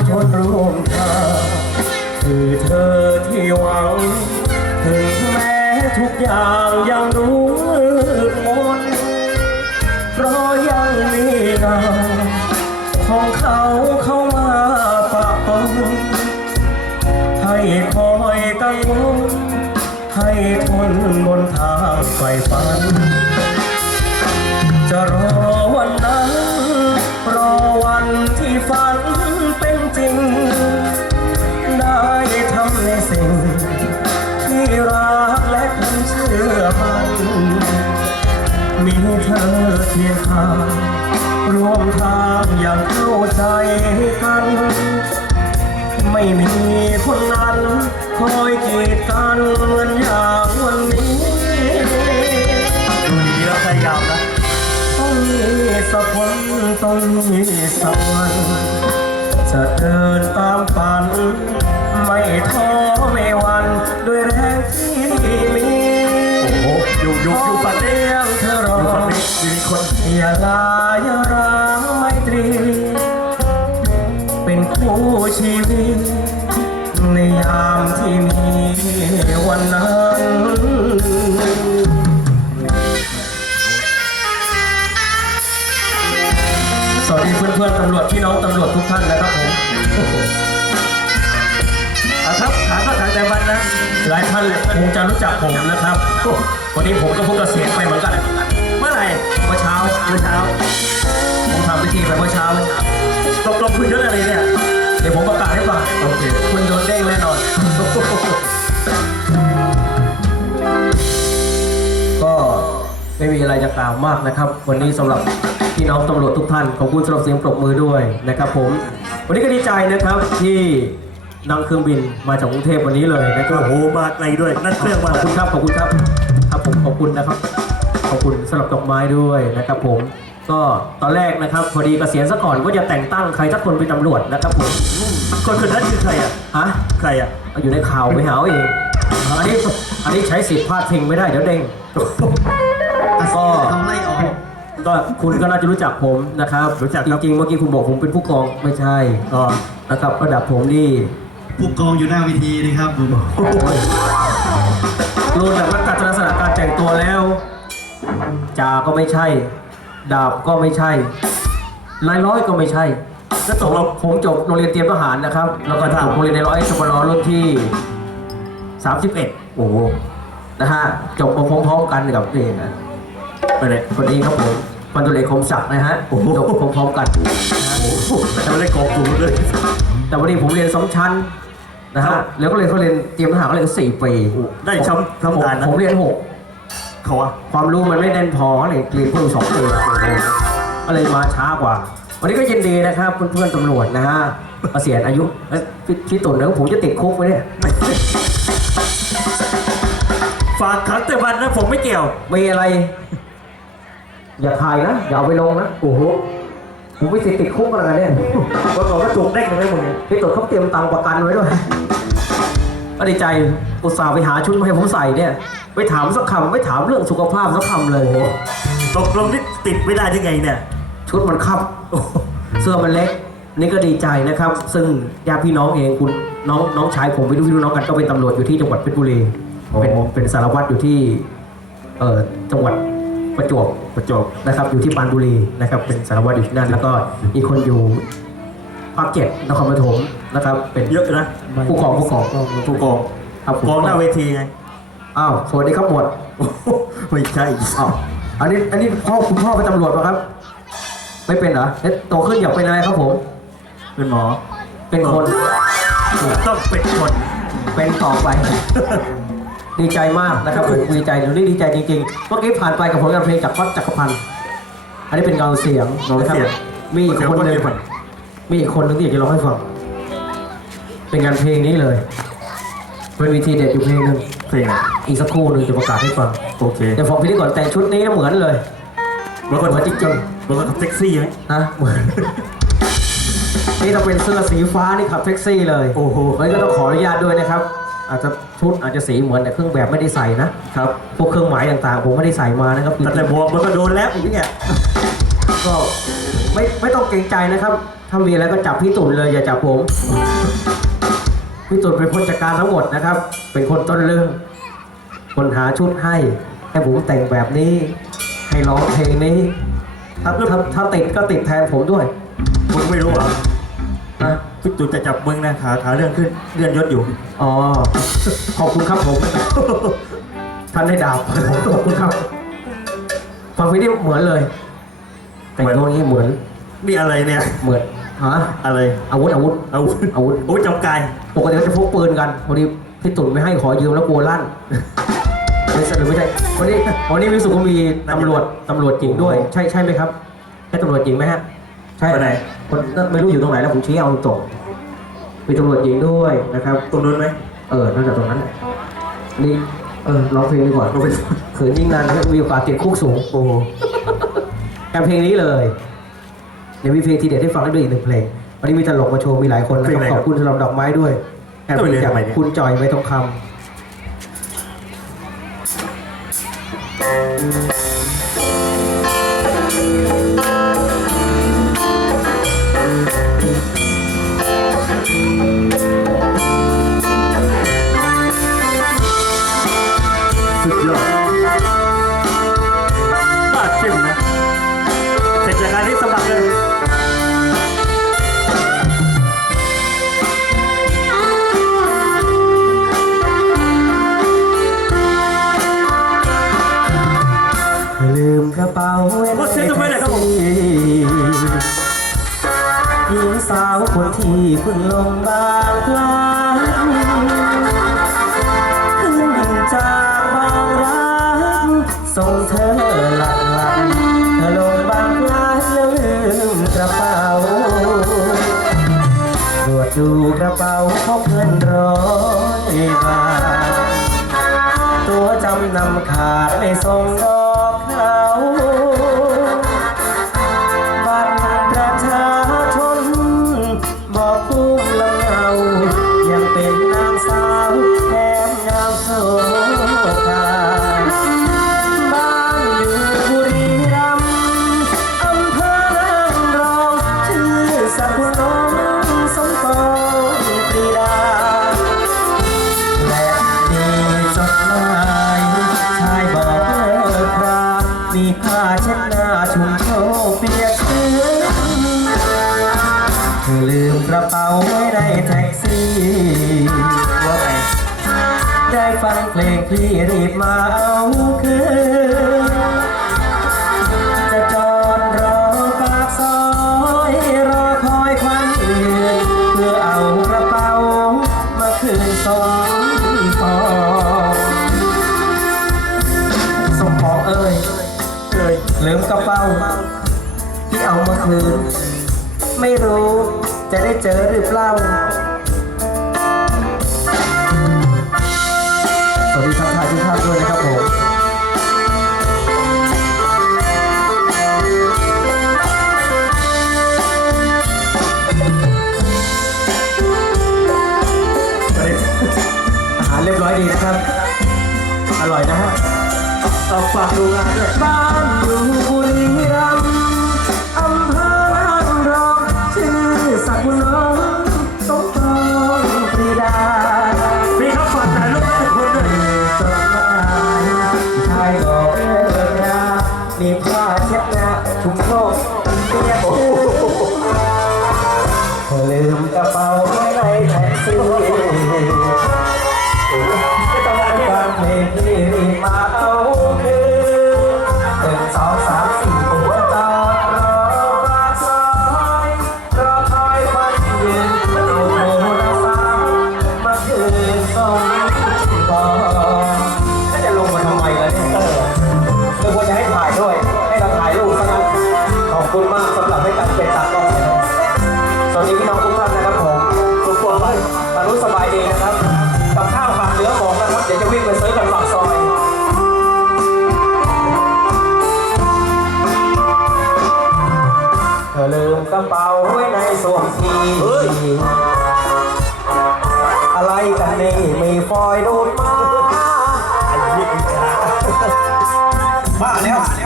ยอมทนร่วมทางคือเธอที่หวัง ถึงแม้ทุกอย่างยังรู้มืดมนเพราะยังมีเงาของเขาเข้ามาปะปนให้คอยกังวลให้ทนบนทางไฟฝัน จะรอวันนั้น รอวัน ร่วมทางอย่างเข้าใจกัน ไม่มีคนนั้นคอยกีดกันเหมือนอย่างวันนี้ดูดีๆแล้วพยายามนะต้องมีสักวันต้องมีสักวันจะเดินตามฝัน คนอย่าลาอย่าร้างไมตรี เป็นคู่ชีวิต ในยามที่มีวันนั้นสวัสดีเพื่อนๆตำรวจพี่น้องตำรวจทุกท่านนะครับผมอะครับถามก็ถามแต่วันนะ หลายท่านคงจะรู้จักผมนะครับ วันนี้ผมก็เพิ่งเกษียณไปเหมือนกัน เช้าเมื่อเช้าผมทำพิธีไปเมื่อเช้าตกลงคุณยศอะไรเนี่ย เดี๋ยวผมประกาศให้ฟังโอเค คุณโดนเด้งแน่นอน ก็ไม่มีอะไรจะกล่าวมากนะครับ วันนี้สำหรับพี่น้องตำรวจทุกท่าน ขอบคุณสำหรับเสียงปรบมือด้วยนะครับ ผม วันนี้ก็ดีใจนะครับที่นั่งเครื่องบินมาจากกรุงเทพวันนี้เลยนะครับ โอ้โหมาไกลด้วย นั่นเครื่องมาขอบคุณครับ ขอบคุณครับ ครับผมขอบคุณนะครับ ขอบคุณสำหรับดอกไม้ด้วยนะครับผม ก็ตอนแรกนะครับพอดีเกษียณซะก่อนก็จะแต่งตั้งใครสักคนเป็นตำรวจนะครับผม คนคนนั้นคือใครอะ ฮะ ใครอะเอาอยู่ในข่าวไปหาเอาเอง อันนี้อันนี้ใช้สิทธิ์พลาดพิงไม่ได้เดี๋ยวเด้งก็ต้องไล่ออก ก็คุณก็น่าจะรู้จักผมนะครับรู้จักจครับริงๆเมื่อกี้คุณบอกผมเป็นผู้กองไม่ใช่อ๋อนะครับระดับผมนี่ ผู้กองอยู่หน้าเวทีนี่ครับผม รู้จากลักษณะลักษณะการแต่งตัวแล้ว จาก็ไม่ใช่ ดาบก็ไม่ใช่นายร้อยก็ไม่ใช่แล้วตกลงผมจบโรงเรียนเตรียมทหารนะครับ แล้วก็จบโรงเรียนในร้อยชปรรุ่นที่ 31 โอ้โหนะฮะจบมาพร้อมๆกันกับนี่นะไปเลยคนนี้ครับผมพันตุเอกคมศักดิ์นะฮะจบพร้อมๆกันนะฮะแต่ไม่ได้กองสูงเลย แต่วันนี้ผมเรียนสองชั้นนะครัฮะบแล้วก็เรียนเขาเรียนเตรียมทหารก็เรียนสี่ปี ได้ช้ำช้ำผมดานนะผมเรียนหก เขาอะความรู้มันไม่แน่นพอเลยเรียนเพิ่มสองปีก็เลยมาช้ากว่า วันนี้ก็ยินดีนะครับเพื่อนๆตำรวจนะฮะเกษียณอายุเอ้ยพี่พี่ตุ่นแล้วผมจะติดคุกไหมเนี่ยฝากขังแต่วันนะผมไม่เกี่ยว มีอะไร อย่าถ่ายนะ อย่าเอาไปลงนะโอ้โหผมไม่ติดติดคุกอะไรเนี่ยก็บอกว่าจุกได้กันไหมมึงเนี่ยพี่ตุ่นเขาเตรียมตังค์ประกันไว้ด้วยก็ดีใจอุตส่าห์ไปหาชุดมาให้ผมใส่เนี่ยไปถามสักคำไม่ถามเรื่องสุขภาพสักคำเลยตกลงนี่ติดไม่ได้ยังไงเนี่ยชุดมันคับเสื้อมันเล็ก นี่ก็ดีใจนะครับ ซึ่งญาติพี่น้องเองคุณน้องน้องชายผมไปดูพี่น้องกันก็เป็นตำรวจอยู่ที่จังหวัดเพชรบุรีเป็นเป็นสารวัตรอยู่ที่เอ่อจังหวัดประจวบประจบนะครับ อยู่ที่ปรานบุรีนะครับ เป็นสารวัตรอยู่ที่นั่น แล้วก็อีกคนอยู่ภาคเจ็ดนครปฐมนะครับ เป็นเยอะนะผู้กองผู้กองผู้กองครับผมกองหน้าเวทีไง อ้าวสวัสดีครับหมวดไม่ใช่อ้าวอันนี้อันนี้พ่อคุณพ่อเป็นตำรวจป่ะครับ ไม่เป็นเหรอเอ๊ะโตขึ้นอยากเป็นอะไรครับผม เป็นหมอเป็นคน ต้องเป็นคนเป็นต่อไป ดีใจมากนะครับผมดีใจหนูนี่ดีใจจริงๆเมื่อกี้ผ่านไปกับผลงานเพลงจากก๊อตจักรพันธ์อันนี้เป็นเงาเสียงนะครับมีอีกคนหนึ่งมีอีกคนหนึ่งที่อยากจะร้องให้ฟัง เป็นงานเพลงนี้เลยเป็นวิธีเด็ดอยู่เพลงหนึ่ง เพลงอะไรอีกสักครู่หนึ่งจะประกาศให้ฟังโอเคเดี๋ยวฟังเพลงนี้ก่อนแต่งชุดนี้เหมือนเลยแล้วก็เหมือนจริงแล้วก็เซ็กซี่ไหมๆนะเหมือน นี่ถ้าเป็นเสื้อสีฟ้านี่ขับแท็กซี่เลยโอ้โหวันนี้ก็ต้องขออนุญาตด้วยนะครับ อาจจะชุดอาจจะสีเหมือนแต่เครื่องแบบไม่ได้ใส่นะครับพวกเครื่องหมายต่างๆ ผมไม่ได้ใส่มานะครับแต่แต่บวกมันก็โดนแล้วอีกเนี่ยก็ไม่ไม่ต้องเกรงใจนะครับ ถ้ามีอะไรก็จับพี่ตุ่นเลยอย่าจับผม พี่ตุ่นเป็นคนจัดการทั้งหมดนะครับ เป็นคนต้นเรื่อง คนหาชุดให้ ให้ผมแต่งแบบนี้ ให้ร้องเพลงนี้ถ้าถ้าถ้าติดก็ติดแทนผมด้วยมึงไม่รู้เหรอนะพี่ตู่จะจับมึงนะขาขาเลื่อนขึ้นเลื่อนยศอยู่ อ๋อ ขอบคุณครับผม ท่านได้ดาบผมขอบคุณครับ ฟังเพลงนี้เหมือนเลย แต่งตัวนี้เหมือน นี่อะไรเนี่ย เหมือน ฮะอะไรอาวุธอาวุธอาวุธอาวุธอาวุธจำกายปกติเขาจะพกปืนกันวันนี้พี่ตุ่นไม่ให้ขอยืมแล้วกลัวลั่นไม่ใช่หรือไม่ใช่วันนี้วันนี้วิสุก็มีตำรวจตำรวจหญิงด้วย ใช่ใช่ไหมครับใช่ตำรวจหญิงไหมฮะใช่คนไหนคนนั่นไม่รู้อยู่ตรงไหนแล้วผมชี้เอาตรงมีตำรวจหญิงด้วยนะครับตรงนู้นไหมเออน่าจะตรงนั้นแหละนี่เออร้องเพลงดีกว่าเราไปเขินยิ่งนานมีโอกาสติดคุกสูงโอ้โหการเพลงนี้เลย เดี๋ยวมีเพลงทีเด็ดให้ฟังได้ด้วยอีกหนึ่งเพลง วันนี้มีตลกมาโชว์มีหลายคนนะครับขอบคุณสำหรับดอกไม้ด้วยแอบเพลงจากคุณจอยไว้ทองคำ ถูกระเป๋าพบเงินร้อยบาท ตัวจำนำขาดไม่ส่ง ฟังเพลงพี่รีบมาเอาคืน จะจอดรอปากซอยรอคอยควันเอือนเพื่อเอากระเป๋ามาคืนสมปองสมปองเอ้ยเอ้ยลืมกระเป๋าที่เอามาคืน ไม่รู้จะได้เจอหรือเปล่า ดีนะครับ อร่อยนะฮะฝากดูงานด้วยบ้านอ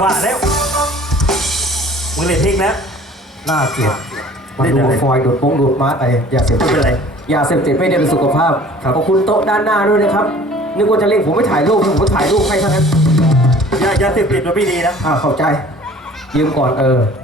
วว่าแล้วมึงเล่นเพลงนะน่าเกลียดมาเล่นดูอะไรฟอยล์ดูดปงดูดมาไอ้ยาเสพติไม่ดเป็นไร ยาเสพติดไม่ดีเป็นสุขภาพขอบคุณโต๊ะด้านหน้าด้วยนะครับนึกว่าจะเรียกผมไปถ่ายรูปผมก็ถ่ายรูปให้เท่านั้นยายาเสพติดมันไม่ดีนะ อ่าเข้าใจยืมก่อนเออ